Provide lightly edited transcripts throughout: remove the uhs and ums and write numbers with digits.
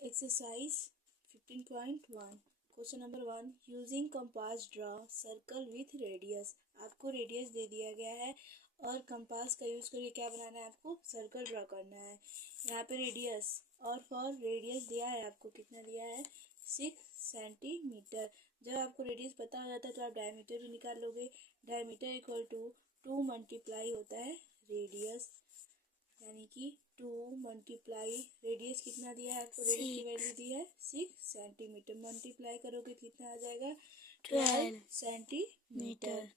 Exercise 15.1 question number 1 using compass draw circle with radius. आपको radius दे दिया गया है और कंपास का यूज करके क्या बनाना है, आपको सर्कल ड्रॉ करना है। यहाँ पे रेडियस और फॉर रेडियस दिया है, आपको कितना दिया है 6 सेंटीमीटर। जब आपको रेडियस पता हो जाता है तो आप डायमीटर भी निकाल लोगे। डायमीटर इक्वल टू 2 मल्टीप्लाई होता है रेडियस, यानी कि 2 मल्टीप्लाई रेडियस कितना दिया है आपको, रेडियस की वैल्यू दी है 6 सेंटीमीटर। मल्टीप्लाई करोगे कितना आ जाएगा 12 सेंटीमीटर।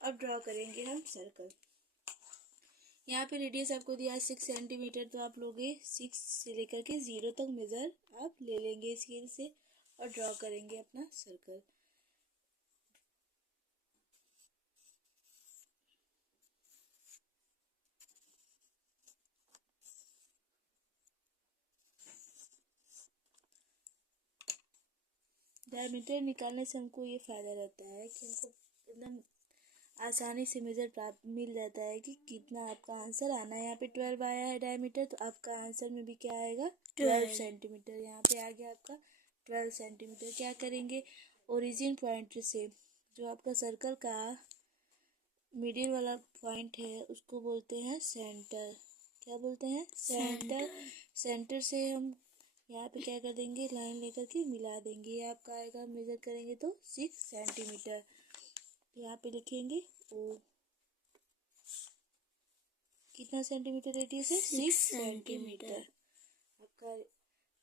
अब ड्रॉ करेंगे हम सर्कल। यहाँ पे रेडियस आपको दिया है 6 सेंटीमीटर, तो आप लोगे 6 से लेकर के 0 तक मेजर आप ले लेंगे स्केल से और ड्रॉ करेंगे अपना सर्कल। डायमीटर निकालने से हमको ये फ़ायदा रहता है कि हमको एकदम आसानी से मेजर प्राप्त मिल जाता है कि कितना आपका आंसर आना है। यहाँ पे 12 आया है डायमीटर, तो आपका आंसर में भी क्या आएगा 12 सेंटीमीटर। यहाँ पे आ गया आपका 12 सेंटीमीटर। क्या करेंगे, ओरिजिन पॉइंट से जो आपका सर्कल का मिडिल वाला पॉइंट है उसको बोलते हैं सेंटर। क्या बोलते हैं, सेंटर। सेंटर से हम यहाँ पे क्या कर देंगे, लाइन लेकर के मिला देंगे। ये आपका आएगा, मेजर करेंगे तो 6 सेंटीमीटर। यहाँ पे लिखेंगे ओ, कितना सेंटीमीटर रेडियस है 6 सेंटीमीटर। आपका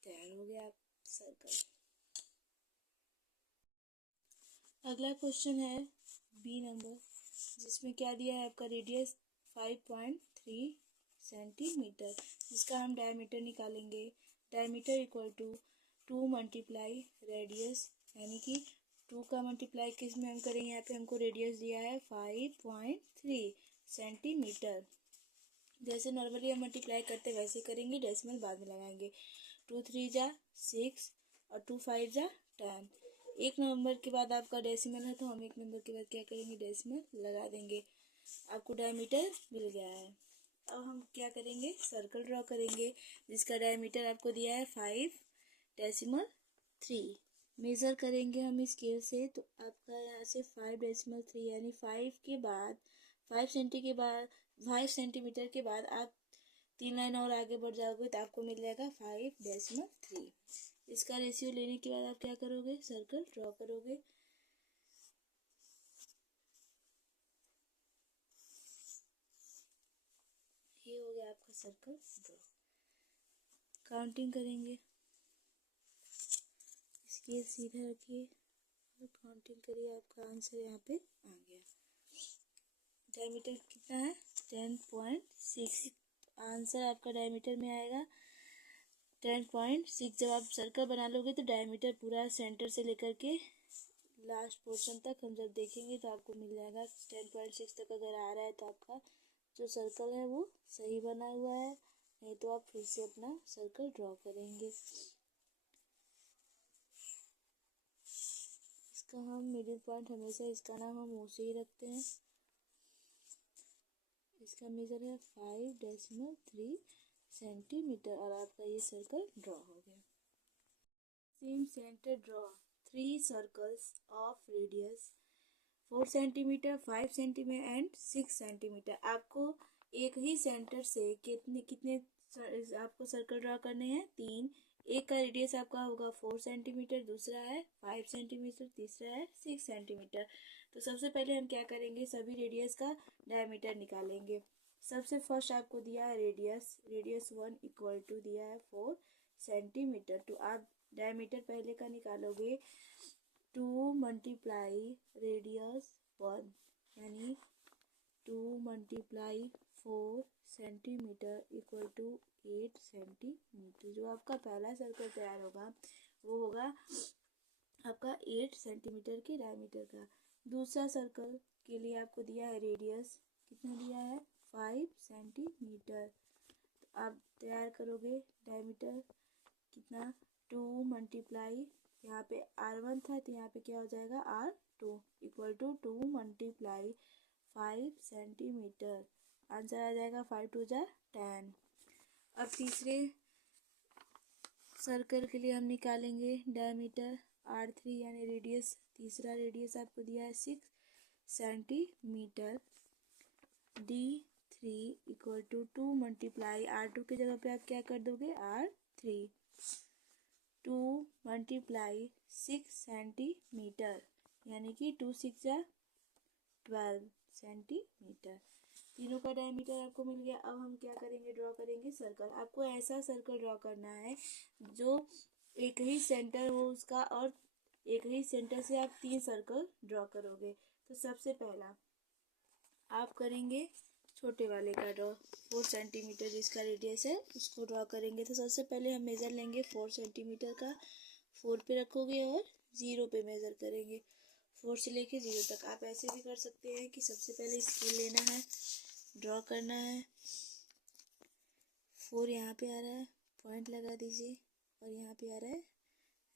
तैयार हो गया सर्कल। अगला क्वेश्चन है बी नंबर, जिसमें क्या दिया है आपका रेडियस 5.3 सेंटीमीटर, जिसका हम डायमीटर निकालेंगे। Diameter equal to 2 multiply radius, यानी कि 2 का मल्टीप्लाई किस में हम करेंगे, यहाँ पे हमको रेडियस दिया है 5.3 सेंटीमीटर। जैसे नॉर्मली हम मल्टीप्लाई करते वैसे करेंगे, डेसिमल बाद में लगाएंगे। 2 3 जा 6 और 2 5 जा 10। एक नंबर के बाद आपका डेसिमल है तो हम एक नंबर के बाद क्या करेंगे, डेसिमल लगा देंगे। आपको डायमीटर मिल गया है। अब हम क्या करेंगे, सर्कल ड्रॉ करेंगे, जिसका डायमीटर आपको दिया है 5.3। मेज़र करेंगे हम स्केल से, तो आपका यहाँ से 5.3 यानी 5 के बाद 5 सेंटीमीटर के बाद आप 3 लाइन और आगे बढ़ जाओगे तो आपको मिल जाएगा 5.3। इसका रेशियो लेने के बाद आप क्या करोगे, सर्कल ड्रॉ करोगे। ये हो गया आपका सर्कल ड्रॉ। काउंटिंग करेंगे, स्केल सीधा रखिए और काउंटिंग करिए। आपका आंसर यहाँ पे आ गया। डायमीटर कितना है 10.6। आंसर आपका डायमीटर में आएगा 10.6। जब आप सर्कल बना लोगे तो डायमीटर पूरा सेंटर से लेकर के लास्ट पोर्शन तक हम जब देखेंगे तो आपको मिल जाएगा 10.6 तक। अगर आ रहा है तो आपका जो सर्कल है वो सही बना हुआ है, नहीं तो आप फिर से अपना सर्कल ड्रॉ करेंगे। इसका हम मिडिल पॉइंट हमेशा इसका नाम हम उसे ही रखते हैं। इसका मेजर है 5.3 सेंटीमीटर और आपका ये सर्कल ड्रॉ हो गया। Same centre draw 3 circles of radius 4 centimetre 5 centimetre and 6 centimetre. आपको एक ही सेंटर से कितने कितने आपको सर्कल ड्रॉ करने हैं, 3। एक का रेडियस आपका होगा 4 सेंटीमीटर, दूसरा है 5 सेंटीमीटर, तीसरा है 6 सेंटीमीटर। तो सबसे पहले हम क्या करेंगे, सभी रेडियस का डायमीटर निकालेंगे। सबसे फर्स्ट आपको दिया है रेडियस 1 इक्वल टू दिया है 4 सेंटीमीटर। तो आप डायमीटर पहले का निकालोगे 2 मल्टीप्लाई रेडियस 1, यानी 2 multiply 4 centimetre equal to 8 centimetre. जो आपका पहला सर्कल तैयार होगा वो होगा आपका 8 सेंटीमीटर के डायमीटर का। दूसरा सर्कल के लिए आपको दिया है रेडियस, कितना दिया है 5 सेंटीमीटर। तो आप तैयार करोगे डायमीटर कितना 2 मल्टीप्लाई, यहाँ पे R1 था तो यहाँ पे क्या हो जाएगा R2 equal to 2 multiply 5 centimetre. Answer आ जाएगा 5 2 जा 10। अब तीसरे सर्कल के लिए हम निकालेंगे डायमीटर R3 यानी रेडियस, तीसरा रेडियस आपको दिया है 6 centimetre. D3 equal to 2 multiply R2 की जगह पे आप क्या कर दोगे R3, 2 मल्टीप्लाई 6 सेंटीमीटर यानी कि 2 6 12 सेंटीमीटर। तीनों का डायमीटर आपको मिल गया। अब हम क्या करेंगे, ड्रॉ करेंगे सर्कल। आपको ऐसा सर्कल ड्रॉ करना है जो एक ही सेंटर हो उसका, और एक ही सेंटर से आप 3 सर्कल ड्रॉ करोगे। तो सबसे पहला आप करेंगे छोटे वाले का ड्रॉ, 4 सेंटीमीटर जिसका रेडियस है उसको ड्रॉ करेंगे। तो सबसे पहले हम मेज़र लेंगे 4 सेंटीमीटर का, 4 पे रखोगे और 0 पे मेज़र करेंगे, 4 से लेके 0 तक। आप ऐसे भी कर सकते हैं कि सबसे पहले स्केल लेना है, ड्रॉ करना है, 4 यहाँ पे आ रहा है, पॉइंट लगा दीजिए, और यहाँ पे आ रहा है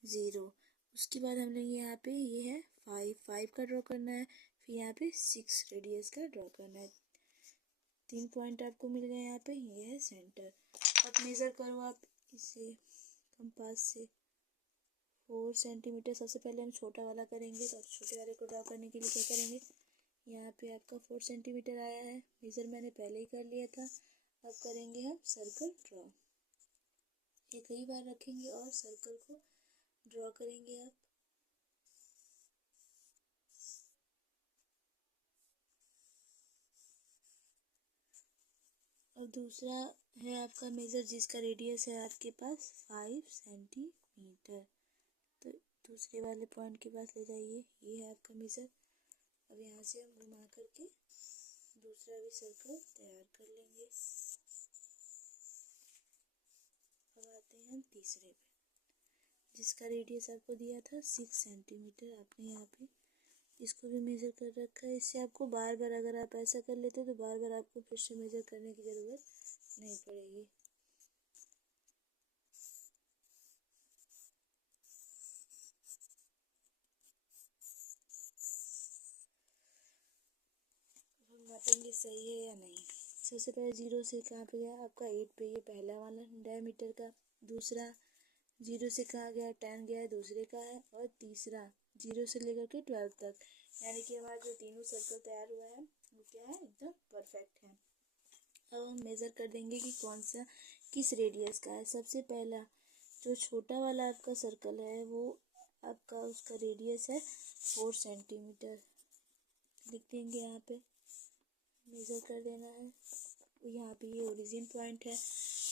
0। उसके बाद हम लेंगे यहाँ पे, ये है 5 का ड्रॉ करना है, फिर यहाँ पे 6 रेडियस का ड्रॉ करना है। 3 पॉइंट आपको मिल गए यहाँ पे, ये है सेंटर। अब मेज़र करो आप इसे कंपास से 4 सेंटीमीटर। सबसे पहले हम छोटा वाला करेंगे, तो छोटे वाले को ड्रॉ करने के लिए क्या करेंगे, यहाँ पे आपका 4 सेंटीमीटर आया है, मेज़र मैंने पहले ही कर लिया था। अब करेंगे हम सर्कल ड्रॉ, ये कई बार रखेंगे और सर्कल को ड्रॉ करेंगे आप। और दूसरा है आपका मेज़र जिसका रेडियस है आपके पास 5 सेंटीमीटर, तो दूसरे वाले पॉइंट के पास ले जाइए, ये है आपका मेज़र। अब यहाँ से हम घुमा करके दूसरा भी सर्कल तैयार कर लेंगे। अब आते हैं हम तीसरे पे, जिसका रेडियस आपको दिया था 6 सेंटीमीटर, आपने यहाँ पे इसको भी मेज़र कर रखा है। इससे आपको बार बार, अगर आप ऐसा कर लेते तो बार बार आपको फिर से मेज़र करने की ज़रूरत नहीं पड़ेगी। हम नापेंगे सही है या नहीं। सबसे पहले 0 से कहाँ पे गया आपका 8 पे, ये पहला वाला डायमीटर का। दूसरा 0 से कहाँ गया 10 गया है, दूसरे का है। और तीसरा 0 से लेकर के 12 तक, यानी कि हमारा जो तीनों सर्कल तैयार हुआ है वो क्या है, एकदम परफेक्ट है। अब हम मेज़र कर देंगे कि कौन सा किस रेडियस का है। सबसे पहला जो छोटा वाला आपका सर्कल है वो आपका, उसका रेडियस है 4 सेंटीमीटर, लिख देंगे यहाँ पे, मेज़र कर देना है। यहाँ पे ये ओरिजिन पॉइंट है।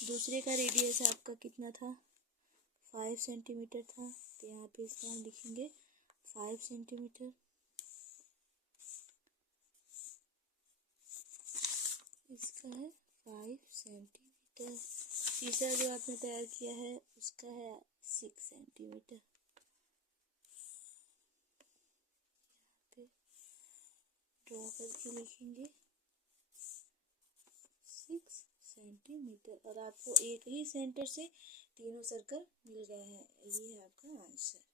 दूसरे का रेडियस आपका कितना था, 5 सेंटीमीटर था, तो यहाँ पे इसका हम लिखेंगे 5 सेंटीमीटर। इसका है 5 सेंटीमीटर। तीसरा जो आपने तैयार किया है उसका है 6 सेंटीमीटर। यहाँ पे ड्रॉ करके लिखेंगे 6 सेंटीमीटर, और आपको एक ही सेंटर से तीनों सर्कल मिल गए हैं। ये है आपका आंसर।